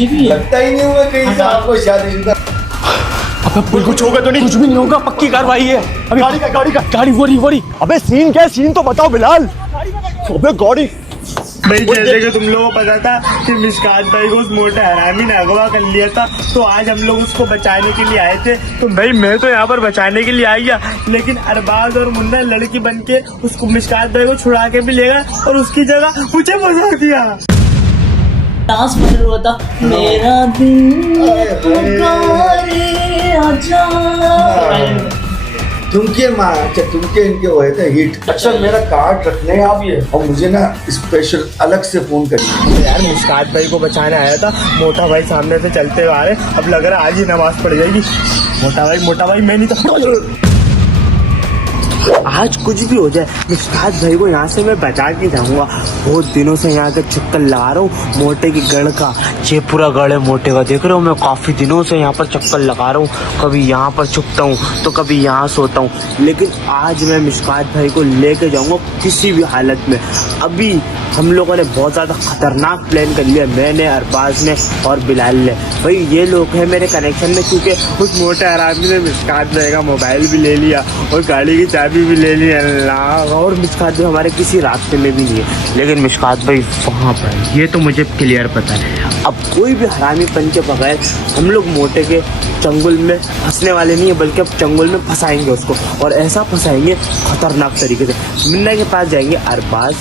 अच्छी भी है। लगता ही नहीं हुआ कहीं से आपको शादी का। अबे कुछ होगा तो नहीं? कुछ भी नहीं होगा, पक्की कार्रवाई है। अभी गाड़ी वोरी। अबे सीन क्या है? सीन तो बताओ बिलाल। अबे गाड़ी भाई जैसे कि तुम लोगों को पता था कि मिशकात भाई को उस मोटे हरामी ने अगवा कर लिया था, तो आज हम लोग उसको बचाने के लिए आए थे। तो भाई मैं तो यहाँ पर बचाने के लिए आ गया, लेकिन अरबाज और मुन्ना लड़की बन के उसको मिशकात भाई को छुड़ा के भी लेगा और उसकी जगह मुझे फंसा दिया। डांस बदल हुआ था, मेरा दिल पुकारे आजा। तुमके माँ, अच्छा तुमके इनके हुए थे हिट। अच्छा मेरा कार्ड रखने हैं आप ये, और मुझे ना स्पेशल अलग से फोन करिए। यार मिशकात भाई को बचाने आया था, मोटा भाई सामने से चलते हुए आ रहे, अब लग रहा है आज ही नमाज पड़ जाएगी। मोटा भाई मैं नहीं तो आज कुछ भी हो जाए मिशकात भाई को यहाँ से मैं बचा के जाऊंगा। बहुत दिनों से यहाँ का चक्कर लगा रहा हूँ मोटे की गढ़ का। ये पूरा गढ़ है मोटे का, देख रहे हो? मैं काफी दिनों से यहाँ पर चक्कर लगा रहा हूँ। कभी यहाँ पर छुपता हूँ तो कभी यहाँ सोता हूँ, लेकिन आज मैं मिशकात भाई को लेके जाऊंगा किसी भी हालत में। अभी हम लोगों ने बहुत ज्यादा खतरनाक प्लान कर लिया, मैंने, अरबाज ने और बिलाल ने। भाई ये लोग हैं मेरे कनेक्शन में, क्योंकि उस मोटे आरामी ने मिशकात भाई का मोबाइल भी ले लिया और गाड़ी की चाबी भी ले ली। अल्लाह, और मिशकात भाई हमारे किसी रास्ते में भी नहीं है, लेकिन मिशकात भाई वहाँ पर, ये तो मुझे क्लियर पता है। अब कोई भी हरामी पन के बगैर हम लोग मोटे के चंगुल में फंसने वाले नहीं है, बल्कि अब चंगुल में फंसाएंगे उसको, और ऐसा फंसाएंगे खतरनाक तरीके से। मुन्ना के पास जाएंगे अरबाज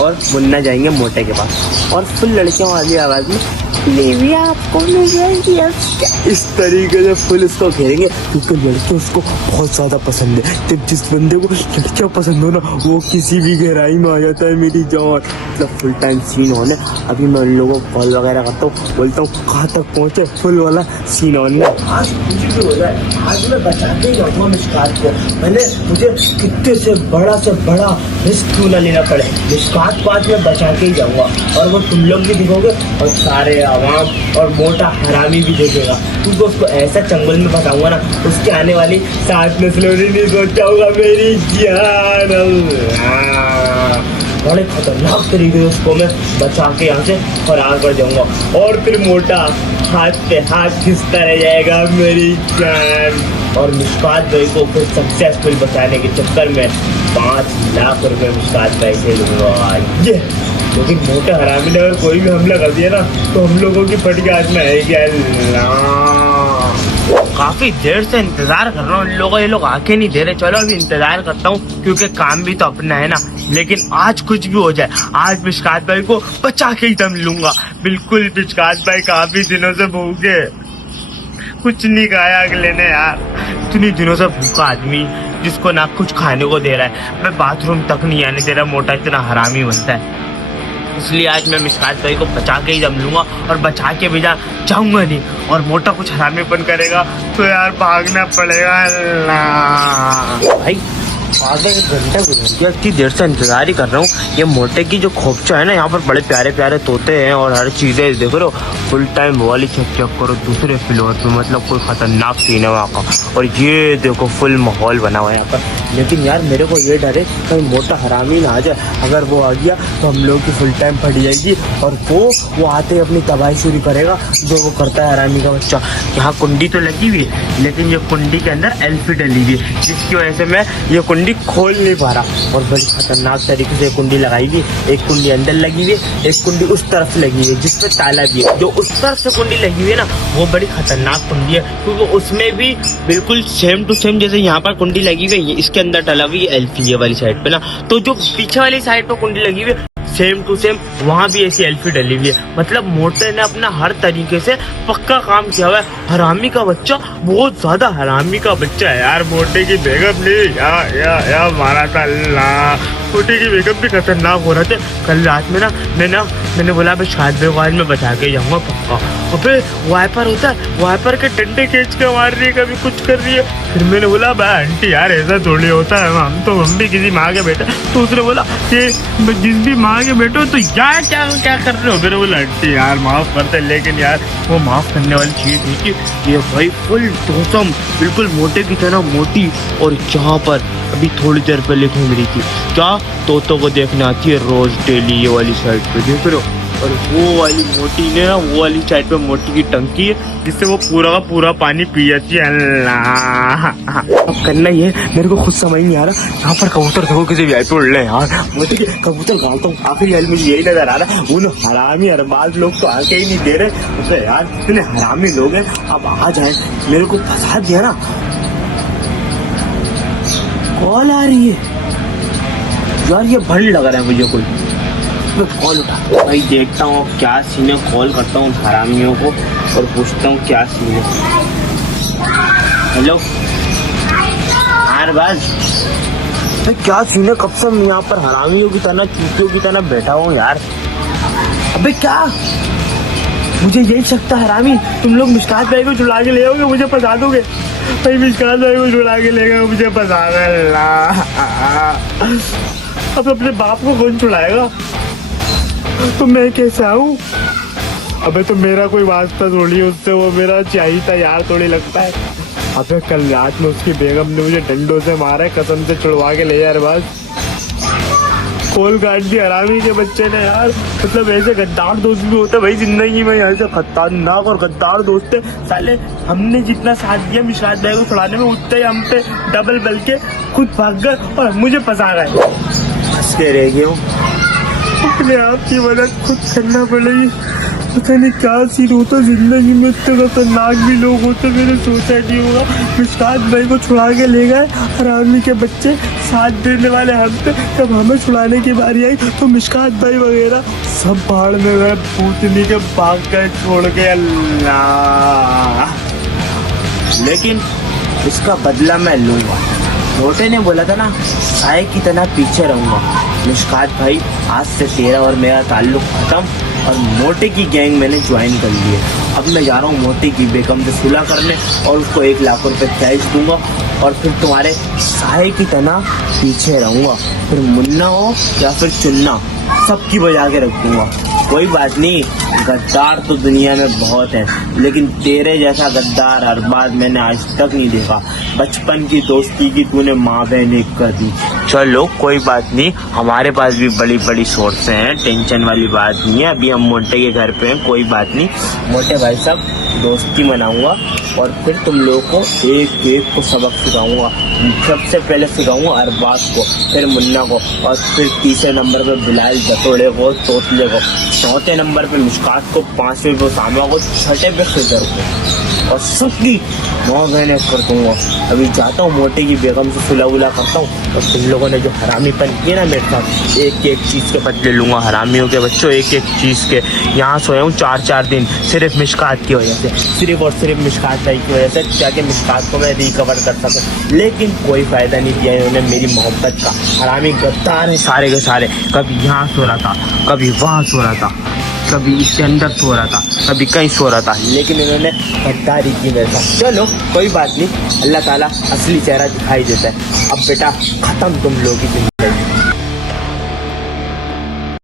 और मुन्ना जाएंगे मोटे के पास, और फुल लड़कियों वाली आवाज में लेवी आपको मिल जाएगी। इस तरीके से फुल उसको घेरेंगे, क्योंकि लड़के उसको बहुत ज्यादा पसंद है। जब जिस बंदे को लड़कियां पसंद हो ना, वो किसी भी गहराई में आ जाता है मेरी जान। मतलब फुल टाइम सीन होने। अभी मैं उन लोगों को कॉल वगैरह करता हूँ, बोलता हूँ कहाँ तक पहुँचे, फुल वाला सीन होने। आज कुछ भी हो जाए, आज मैं बचा के जाऊँगा मिशकात को। मैंने मुझे कितने से बड़ा रिस्क क्यों ना लेना पड़े, मिशकात को आज मैं बचा के ही जाऊँगा। और वो तुम लोग भी दिखोगे और सारे आवाम और मोटा हरामी भी देखेगा, क्योंकि उसको ऐसा चंगुल में फंसाऊंगा ना, उसके आने वाली 7 नस्लों ने नहीं सोचा होगा मेरी जान। बड़े खतरनाक तरीके से उसको मैं बचा के यहाँ से फरार कर जाऊंगा, और फिर मोटा हाथ पे हाथ खिसता रह जाएगा मेरी जान। और मिशकात भाई को फिर सक्सेसफुल बचाने के चक्कर में 5 लाख रुपए मिशकात भाई से लूंगा। लेकिन मोटे हरामी ने अगर कोई भी हमला कर दिया ना, तो हम लोगों की फटके हाथ में आएगी। काफी देर से इंतजार कर रहा हूँ इन लोगों, ये लोग आके नहीं दे रहे। चलो अभी इंतजार करता हूँ, क्योंकि काम भी तो अपना है ना। लेकिन आज कुछ भी हो जाए, आज मिशकात भाई को बचा के ही दम लूंगा। बिल्कुल मिशकात भाई काफी दिनों से भूखे, कुछ नहीं खाया अगले ने यार। इतनी दिनों से भूखा आदमी जिसको ना कुछ खाने को दे रहा है, मैं बाथरूम तक नहीं आने दे रहा, मोटा इतना हरामी बनता है। इसलिए आज मैं मिशकात भाई को बचा के ही दम लूंगा, और बचा के भी जाऊंगा नहीं। और मोटा कुछ हरामीपन करेगा तो यार भागना पड़ेगा। भाई आधा एक घंटा गुजर गया, इतनी देर से इंतजार ही कर रहा हूँ। ये मोटे की जो खोपचा है ना, यहाँ पर बड़े प्यारे प्यारे तोते हैं और हर चीजें देख रहे हो। फुल टाइम वाली चेक करो दूसरे फ्लोर पे, मतलब कोई खतरनाक सीन है वहाँ का। और ये देखो फुल माहौल बना हुआ है यहाँ पर। लेकिन यार मेरे को ये डर है कहीं मोटा हरामी ना आ जाए। अगर वो आ गया तो हम लोग की फुल टाइम फट जाएगी, और वो आते ही अपनी तबाही शुरू करेगा, जो वो करता है हरामी का बच्चा। यहाँ कुंडी तो लगी हुई है, लेकिन ये कुंडी के अंदर एल्फी डली हुई है, जिसकी वजह से मैं ये कुंडी खोल नहीं पा रहा। और बड़ी खतरनाक तरीके से कुंडी लगाई हुई, एक कुंडी अंदर लगी हुई है, एक कुंडी उस तरफ लगी हुई है जिसपे ताला भी है। जो उस तरफ से कुंडी लगी हुई है ना, वो बड़ी खतरनाक कुंडी है, क्योंकि उसमें भी बिल्कुल सेम टू सेम जैसे यहाँ पर कुंडी लगी हुई है, इसके अंदर डला हुई है एल्फी वाली साइड पे ना। तो जो पीछे वाली साइड पे कुंडी लगी हुई है, सेम टू सेम वहाँ भी ऐसी एल्फी डली हुई है। मतलब मोटे ने अपना हर तरीके से पक्का काम किया हुआ है। हरामी का बच्चा, बहुत ज्यादा हरामी का बच्चा है यार। मोटे की बेगम ने या मारा था। मोटे की बेगम भी खतरनाक हो रहे थे। कल रात में ना मैंने बोला भाई शायद आज मैं बचा के जाऊंगा पक्का। अबे वाइपर होता है, वाइपर के डंडे खींच के मार रही है, कभी कुछ कर रही है। फिर मैंने बोला भाई आंटी यार ऐसा थोड़ी होता है, हम भी किसी माँ के बेटे। तो उसने बोला कि जिस भी माँ के बेटे हो तो यार क्या कर रहे हो। फिर बोला आंटी यार माफ करते, लेकिन यार वो माफ करने वाली चीज नहीं थी। ये भाई फुल टोसम बिल्कुल मोटे की तरह मोटी, और जहाँ पर अभी थोड़ी देर पहले घूम रही थी क्या, तोतों को देखने आती है रोज डेली, ये वाली साइड पे देख रहे हो। और वो वाली मोटी ने ना, वो वाली साइड पे मोटी की टंकी है जिससे वो पूरा का पूरा पानी पी जाती है। अल्लाह, अब करना ये मेरे को खुद समझ नहीं आ रहा। यहाँ पर कबूतर देखो किसी वीआईपी उड़ रहे हैं यार। मोटी के कबूतर गालता हूँ, आखिरी हाल मुझे यही नजर आ रहा है। उन हरामी अरबाज लोग तो आके ही नहीं दे रहे। उसे यार इतने हरामी लोग हैं, अब आ जाए, मेरे को फंसा दिया ना। कॉल आ रही है यार, ये भड़ लग रहा है मुझे कोई। मैं कॉल उठा भाई, देखता हूँ क्या सीन है। कॉल करता हूँ हरामियों को और पूछता हूँ क्या सीन है। हेलो अरबाज, क्या सीन है? कब से मैं यहाँ पर हरामियों की तरह, चूतियों की तरह बैठा हूँ यार। अबे क्या, मुझे यही सकता हरामी, तुम लोग मिशकात भाई को जुड़ा के ले आओगे, मुझे फंसा दोगे भाई। मिशकात भाई को जुड़ा के ले गए, मुझे फंसा गए। अब अपने बाप को कौन छुड़ाएगा? तो मैं कैसे आऊँ? अबे तो मेरा कोई वास्ता थोड़ी उससे, वो मेरा चाहिए था यार, थोड़ी लगता है। अबे कल रात में उसकी बेगम ने मुझे डंडों से मारा है, कसम से छुड़वा के ले यार। बस खोल काट दी हरामी के बच्चे ने यार। मतलब ऐसे गद्दार दोस्त भी होते भाई जिंदगी में, ऐसे खतरनाक और गद्दार दोस्त है साले। हमने जितना साथ दिया मिशकात भाई को छुड़ाने में, उतना ही हम पे डबल बल के खुद भाग गए और मुझे फंसा गए। हंस के रह गए, अपने आप की मदद खुद करना पड़ेगी। पता नहीं क्या सीन होता जिंदगी में, इतने खतरनाक भी लोग होते, मैंने सोचा नहीं होगा। मिशकात भाई को छुड़ा के ले गए हरामी के बच्चे, साथ देने वाले हम थे। जब हमें छुड़ाने की बारी आई तो मिशकात भाई वगैरह सब पहाड़ में गए, पूतनी के भाग गए छोड़ के। अल्लाह, लेकिन इसका बदला मैं लूंगा। छोटे ने बोला था ना, साए की तरह पीछे रहूंगा। मिशकात भाई, आज से तेरा और मेरा ताल्लुक खत्म और मोटे की गैंग मैंने ज्वाइन कर ली है। अब मैं जा रहा हूँ मोटे की बेगम से सुलह करने और उसको 1 लाख रुपए कैश दूंगा और फिर तुम्हारे साए की तरह पीछे रहूंगा। फिर मुन्ना हो या फिर चुन्ना, सबकी बजा के रख दूंगा। कोई बात नहीं, गद्दार तो दुनिया में बहुत है, लेकिन तेरे जैसा गद्दार अरबाज मैंने आज तक नहीं देखा। बचपन की दोस्ती की तूने माँ बहन एक कर दी। चलो कोई बात नहीं, हमारे पास भी बड़ी बड़ी सोर्सें हैं, टेंशन वाली बात नहीं है। अभी हम मोटे के घर पे हैं, कोई बात नहीं। मोटे भाई साहब, दोस्ती मनाऊंगा और फिर तुम लोगों को एक एक को सबक सिखाऊंगा। सबसे पहले सिखाऊंगा अरबाज को, फिर मुन्ना को, और फिर तीसरे नंबर पे बिलाल जतोड़े को, तोतले को, चौथे नंबर पे मुश्कात को, 5वें पे सामा को, 6ठे पे खिजर को, और सबकी 9 महीने कर दूंगा। अभी जाता हूँ मोटे की बेगम से सुलह उला करता हूँ और तुम लोगों ने जो हरामीपन किए ना मेरे साथ, एक एक चीज़ के बदले लूंगा। हरामियों के बच्चों, एक एक चीज़ के। यहाँ सोया हूँ 4-4 दिन सिर्फ मिशकात की वजह से, सिर्फ और सिर्फ मिशकात भाई की वजह से, ताकि मिशकात को मैं रिकवर कर सकूँ। लेकिन कोई फ़ायदा नहीं दिया इन्होंने मेरी मोहब्बत का। हरामी गद्दार है सारे के सारे। कभी यहाँ सो रहा था, कभी वहाँ सो रहा था, कभी इसके अंदर सो रहा था, कभी कहीं सो रहा था, लेकिन इन्होंने गद्दारी की मेरे साथ। चलो कोई बात नहीं, अल्लाह ताला असली चेहरा दिखाई देता है। अब बेटा खत्म तुम लोगों की जिंदगी।